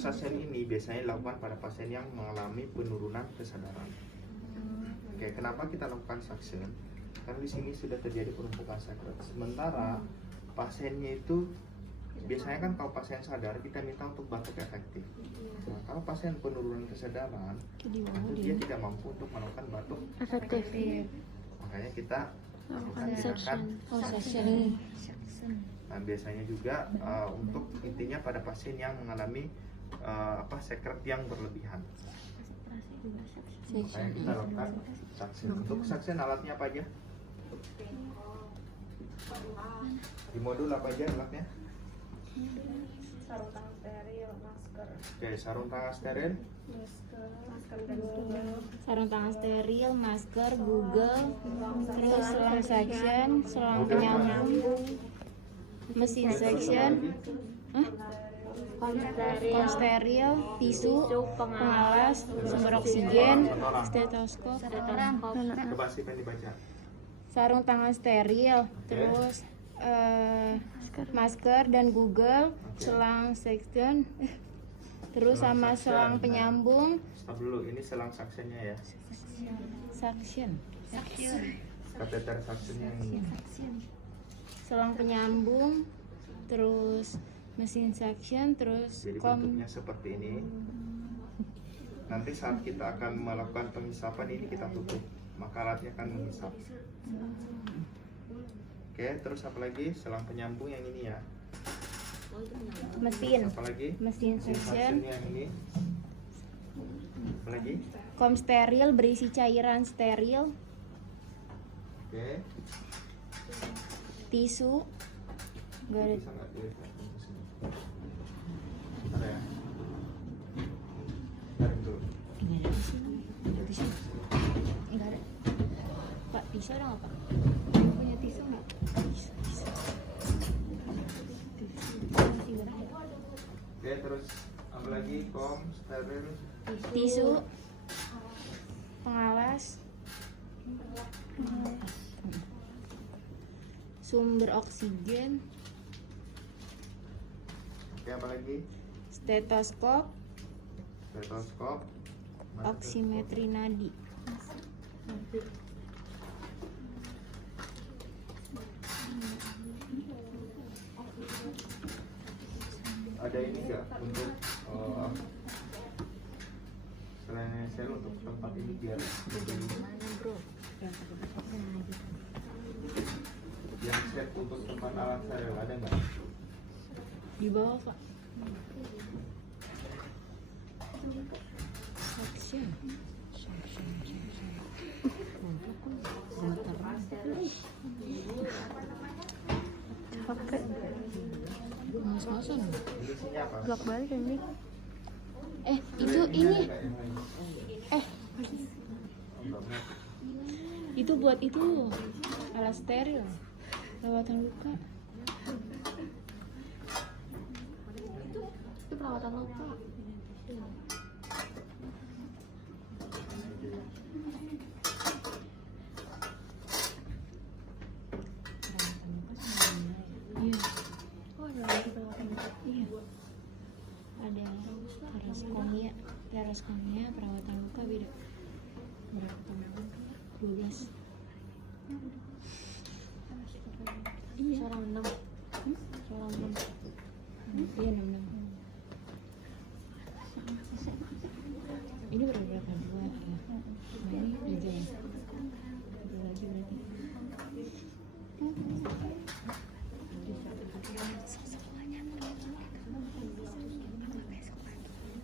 Saksen ini biasanya dilakukan pada pasien yang mengalami penurunan kesadaran. Oke, kenapa kita lakukan saksen? Karena di sini sudah terjadi penumpukan sekret. Sementara pasiennya itu biasanya kan kalau pasien sadar kita minta untuk batuk efektif. Nah, kalau pasien penurunan kesadaran itu dia tidak mampu untuk melakukan batuk efektif. Makanya kita lakukan tindakan saksen. Nah, biasanya juga untuk intinya pada pasien yang mengalami sekret yang berlebihan. Makanya kita lakukan saksen. Untuk saksen alatnya apa aja? Di modul apa aja alatnya? Sarung tangan steril, masker. Oke, sarung tangan steril. Sarung tangan steril, masker, Google, terus selang section, selang penyambung, mesin section, kom steril, tisu, pengalas, sumber oksigen, stetoskop, Coba sih pengen dibaca. sarung tangan steril, terus masker dan Google, selang section, terus sama selang penyambung, Stop dulu, ini selang saksennya ya. suction, Kateter saksennya ini. selang penyambung, terus mesin suction, terus Jadi bentuknya seperti ini. Nanti saat kita akan melakukan penghisapan ini kita tutup, maka alatnya akan menghisap. Oke, terus apa lagi? Selang penyambung yang ini ya. mesin, Apa lagi? mesin suction, Saksennya yang ini. Apa lagi? kom steril berisi cairan steril, Oke. tisu, nggak ada, Bisa nggak dilihat ke sini? Ada ya? Tarik dulu. nggak ada. Pak, tisu ada nggak Pak? Punya tisu nggak? Oke, terus apa lagi? Kom, steril. Tisu, pengalas, sumber oksigen, Oke, apa lagi? stetoskop, Stetoskop. oksimetri nadi. Ada ini nggak untuk selain sel untuk tempat ini biar lebih yang set untuk tempat alat steril ada nggak? Di bawah Pak. Section. Pakai mas-masan. Isinya apa? Blok balik ini. Itu ini. Itu buat itu alat steril. Perawatan luka. Itu perawatan luka. Iya. Oh, ada lagi perawatan luka. Iya. Ada paraskomia, perawatan luka beda. Berapa tahun? 12. Iya. Seorang 6. Seorang 6. Iya 66. Ini berapa? 2 ya. Nah, ini aja ya. 2 lagi berarti.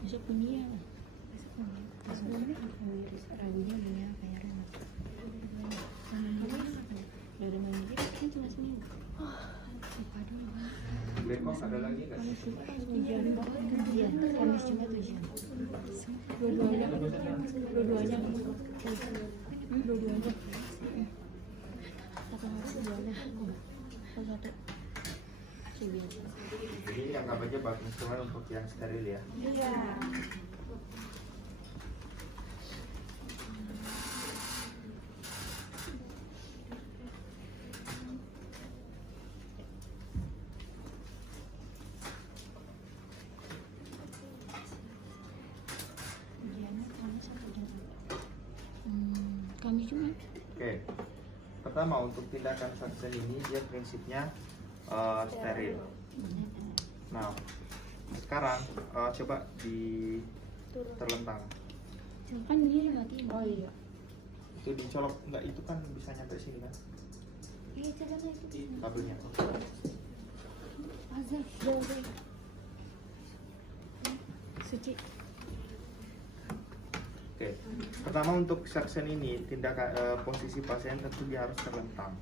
Besok punya. Ragunya punya kayak Rena. Udah ada main game, ini cuma seminggu. Bengkok ada lagi nggak? Ujian iya, Kamis Jumat ujian. Dua-duanya. Satu hari dua-duanya. Satu. Jadi ini anggap aja bak instrumen untuk yang steril ya. Iya. Kami cuma. Oke. Pertama untuk tindakan suction ini dia prinsipnya steril. Nah, sekarang coba terlentang. Kan dia mati. Oh iya. Itu dicolok enggak, itu kan bisa nyampe sini kan? Coba itu. Kabelnya. Azab. Jauh. Suci. Oke. Pertama untuk suction ini tindakan posisi pasien tentu dia harus terlentang.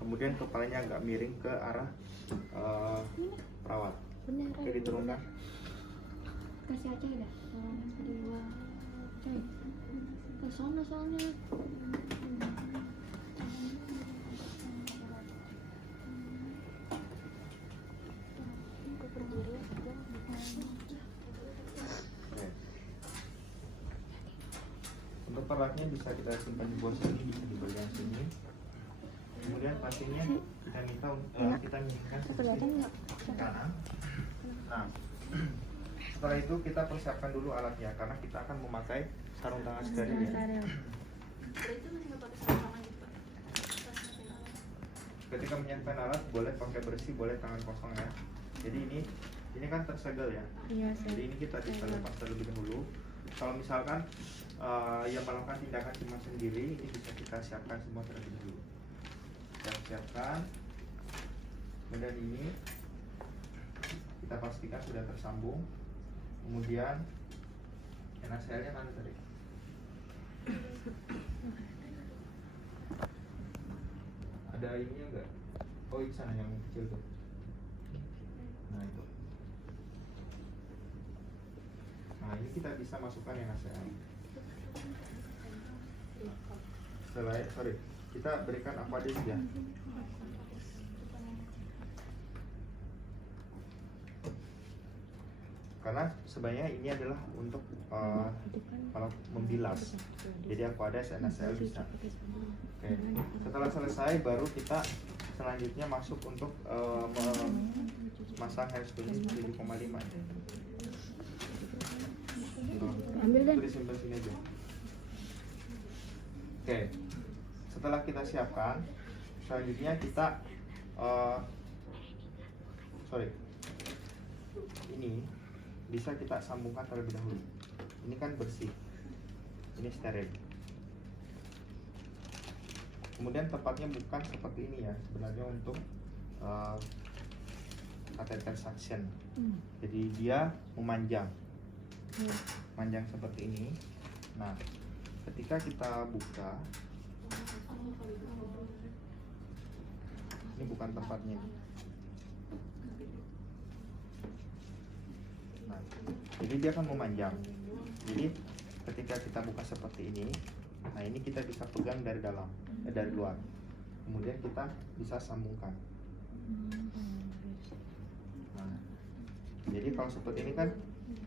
Kemudian kepalanya agak miring ke arah perawat. Benar. Oke, diturunkan. Kasih aja dah. Dua. Coy. Ke sana soalnya. Oke. Untuk peratnya bisa kita simpan di bawah sini, bisa di bagian sini. Kemudian pasiennya kita minta kita minta posisi kanan. Nah, setelah itu kita persiapkan dulu alatnya karena kita akan memakai sarung tangan steril ya. Ketika menyiapkan alat boleh pakai bersih, boleh tangan kosong ya. Jadi ini kan tersegel ya. Iya, Jadi ini kita bisa lepas terlebih dahulu. Kalau misalkan yang melakukan tindakan cuma sendiri, ini bisa kita siapkan semua terlebih dahulu. Kita siapkan. Kemudian ini kita pastikan sudah tersambung. Kemudian NaCl-nya mana tadi? Ada ininya enggak? Oh, di sana yang kecil tuh. Nah, itu. Nah, ini kita bisa masukkan NaCl. Setelah, kita berikan aquadis ya. Karena sebenarnya ini adalah untuk kalau membilas. Jadi aquadis NaCl bisa. Oke. Setelah selesai baru kita selanjutnya masuk untuk memasang hairscreen 7,5. Ambil deh. Itu disimpan sini aja. Oke. Setelah kita siapkan, selanjutnya kita ini bisa kita sambungkan terlebih dahulu. Ini kan bersih, ini steril. Kemudian tempatnya bukan seperti ini ya, sebenarnya untuk kateter suction. Jadi dia memanjang, panjang seperti ini. Nah, ketika kita buka, ini bukan tempatnya. Nah, jadi dia akan memanjang. Jadi ketika kita buka seperti ini, nah ini kita bisa pegang dari dalam, dari luar. Kemudian kita bisa sambungkan. Nah, jadi kalau seperti ini kan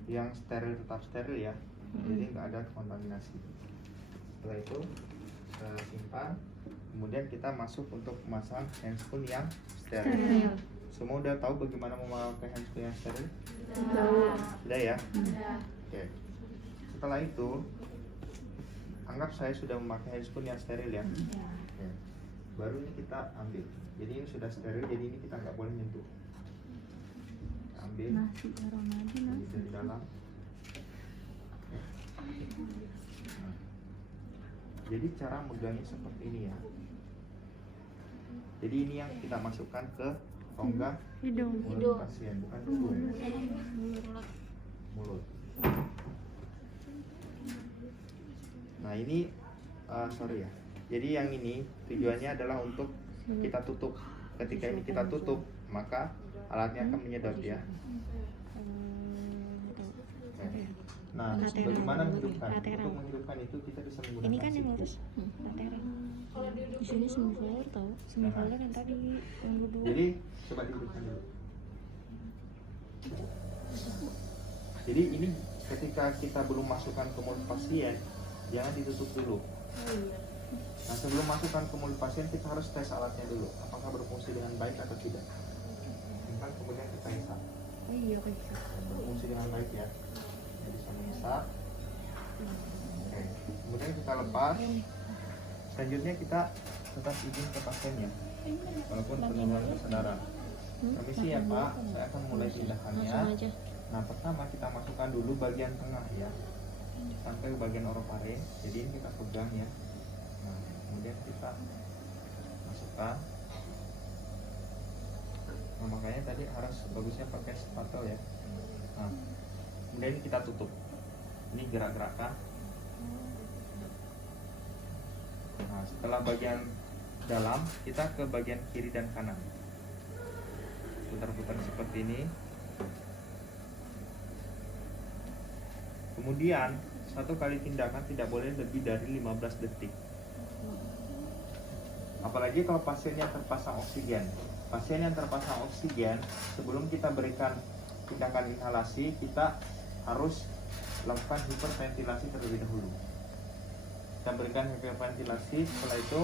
yang steril tetap steril ya, jadi nggak ada kontaminasi. Setelah itu kita simpan. Kemudian kita masuk untuk memasang handscoon yang steril. Semua udah tahu bagaimana memakai handscoon yang steril? Sudah ya? Oke. Setelah itu, anggap saya sudah memakai handscoon yang steril ya. Oke. Baru ini kita ambil. Jadi ini sudah steril, jadi ini kita nggak boleh nyentuh. Ambil dari dalam. Nah. Jadi cara megangnya seperti ini ya. Jadi ini yang kita masukkan ke rongga mulut pasien, bukan hidung ya. Mulut. Nah ini sorry ya. Jadi yang ini tujuannya adalah untuk kita tutup. Ketika ini kita tutup, maka alatnya akan menyedot ya. Nah, bagaimana menghidupkan? Untuk menghidupkan itu kita bisa menggunakan Ini kan yang siku. lurus, lateral. Di sini semicolor tau, semicolor yang tadi yang berdua. Jadi coba dihidupkan dulu. Jadi ini ketika kita belum masukkan ke mulut pasien, jangan ditutup dulu. Nah, sebelum masukkan ke mulut pasien kita harus tes alatnya dulu, apakah berfungsi dengan baik atau tidak. Simpan kemudian kita hisap. Oh iya, oke. Berfungsi dengan baik ya. Jadi bisa menghisap. Oke. Kemudian kita lepas. Selanjutnya kita tetap izin ke pasiennya, walaupun penurunan kesadaran. Permisi ya Pak, saya akan mulai tindakannya. Langsung aja. Nah pertama kita masukkan dulu bagian tengah ya, sampai ke bagian orofaring. Jadi ini kita pegang ya. Nah kemudian kita masukkan. Nah, makanya tadi harus bagusnya pakai spatel ya. Nah, kemudian kita tutup. Ini gerak-gerakkan. Nah, setelah bagian dalam, kita ke bagian kiri dan kanan. Putar-putar seperti ini. Kemudian, satu kali tindakan tidak boleh lebih dari 15 detik. Apalagi kalau pasiennya terpasang oksigen. Pasien yang terpasang oksigen, sebelum kita berikan tindakan inhalasi, kita harus lakukan hiperventilasi terlebih dahulu. Kita berikan hiperventilasi, setelah itu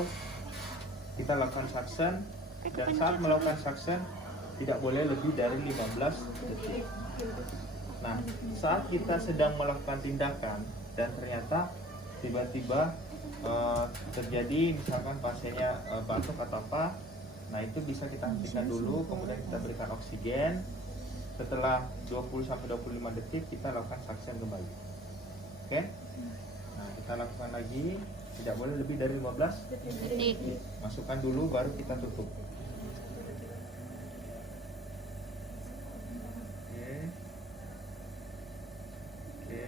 kita lakukan suction, dan saat melakukan suction tidak boleh lebih dari 15 detik. Nah, saat kita sedang melakukan tindakan dan ternyata tiba-tiba terjadi misalkan pasiennya batuk atau apa, nah itu bisa kita hentikan dulu, kemudian kita berikan oksigen. Setelah 20-25 detik kita lakukan suction kembali. Oke? Nah, kita lakukan lagi, tidak boleh lebih dari 15 detik. Masukkan dulu baru kita tutup. Oke. Oke.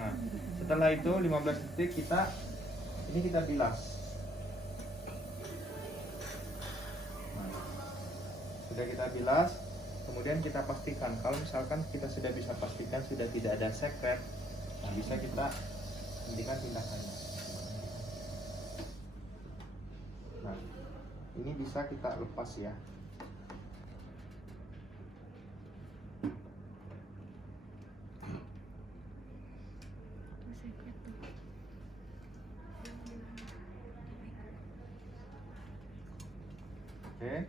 Nah, setelah itu 15 detik kita bilas. Sudah kita bilas, kemudian kita pastikan kalau misalkan kita sudah bisa pastikan sudah tidak ada sekret, nah bisa kita hentikan tindakannya. Nah, ini bisa kita lepas ya. Oke.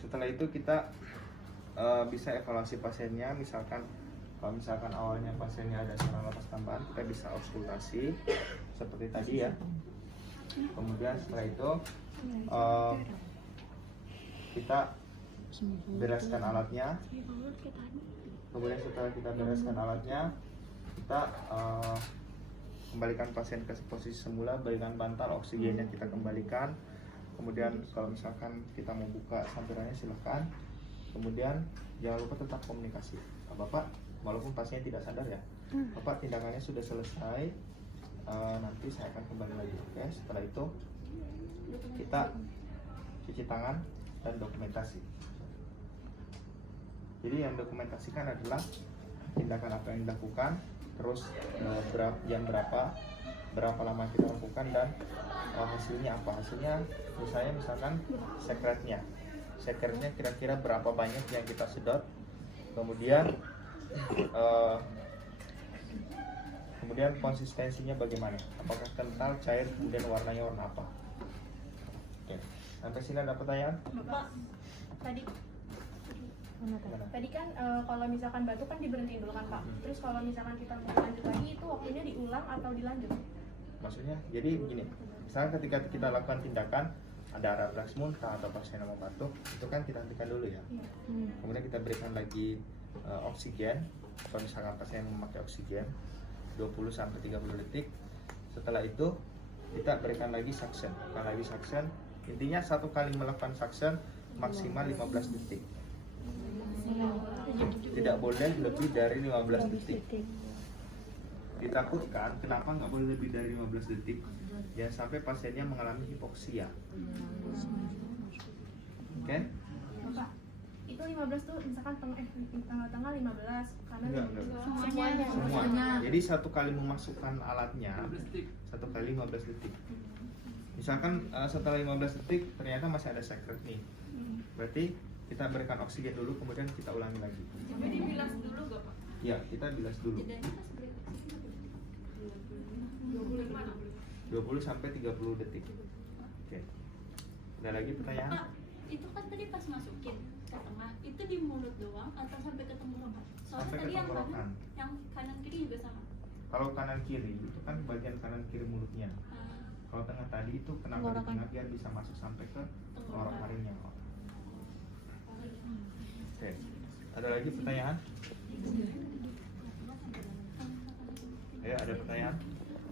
Setelah itu kita bisa evaluasi pasiennya. Misalkan kalau misalkan awalnya pasiennya ada saluran nafas tambahan, kita bisa auskultasi seperti tadi ya. Kemudian setelah itu kita bereskan alatnya. Kemudian setelah kita bereskan alatnya, kita kembalikan pasien ke posisi semula, berikan bantal, oksigennya kita kembalikan. Kemudian kalau misalkan kita mau buka sampirannya silahkan. Kemudian jangan lupa tetap komunikasi. Bapak, walaupun pasiennya tidak sadar ya, Bapak tindakannya sudah selesai, nanti saya akan kembali lagi. Oke, setelah itu kita cuci tangan dan dokumentasi. Jadi yang dokumentasikan adalah tindakan apa yang dilakukan, terus jam berapa lama kita lakukan, dan hasilnya apa. Hasilnya misalkan sekretnya kira-kira berapa banyak yang kita sedot, kemudian konsistensinya bagaimana, apakah kental, cair, kemudian warnanya warna apa. Oke, sampai sini ada pertanyaan? Bapak, tadi kan kalau misalkan batuk kan diberhentiin dulu kan Pak. Terus kalau misalkan kita mau lanjut lagi, itu waktunya diulang atau dilanjut? Maksudnya, jadi begini, misalnya ketika kita lakukan tindakan ada refleks muntah atau pasien mau batuk, itu kan kita hentikan dulu ya. Kemudian kita berikan lagi oksigen. Kalau misalkan pasien memakai oksigen 20-30 detik. Setelah itu kita berikan lagi suction. Intinya satu kali melakukan suction maksimal 15 detik. Tidak boleh lebih dari 15 detik. Ditakutkan, kenapa nggak boleh lebih dari 15 detik? Jangan sampai pasiennya mengalami hipoksia. Oke? Bapak, itu 15 tuh misalkan tanggal 15 karena Enggak. semuanya. Semua. Jadi satu kali memasukkan alatnya, satu kali 15 detik. Misalkan setelah 15 detik ternyata masih ada sekret nih. Berarti kita berikan oksigen dulu, kemudian kita ulangi lagi. Tapi dibilas dulu gak Pak? Ya, kita bilas dulu. Jedanya pas break oksigen 20 sampai 30 detik. Oke. Ada lagi pertanyaan? Pak, itu kan tadi pas masukin ke tengah, itu di mulut doang atau sampai ke tenggorokan? Soalnya Sampai ke tadi tenggorokan. yang kanan kiri juga sama. Kalau kanan kiri itu kan bagian kanan kiri mulutnya. Kalau paru tengah tadi itu kenapa Tenggorokan. ditinggal biar bisa masuk sampai ke tenggorokannya. Oke, ada lagi pertanyaan? Ya, ada pertanyaan?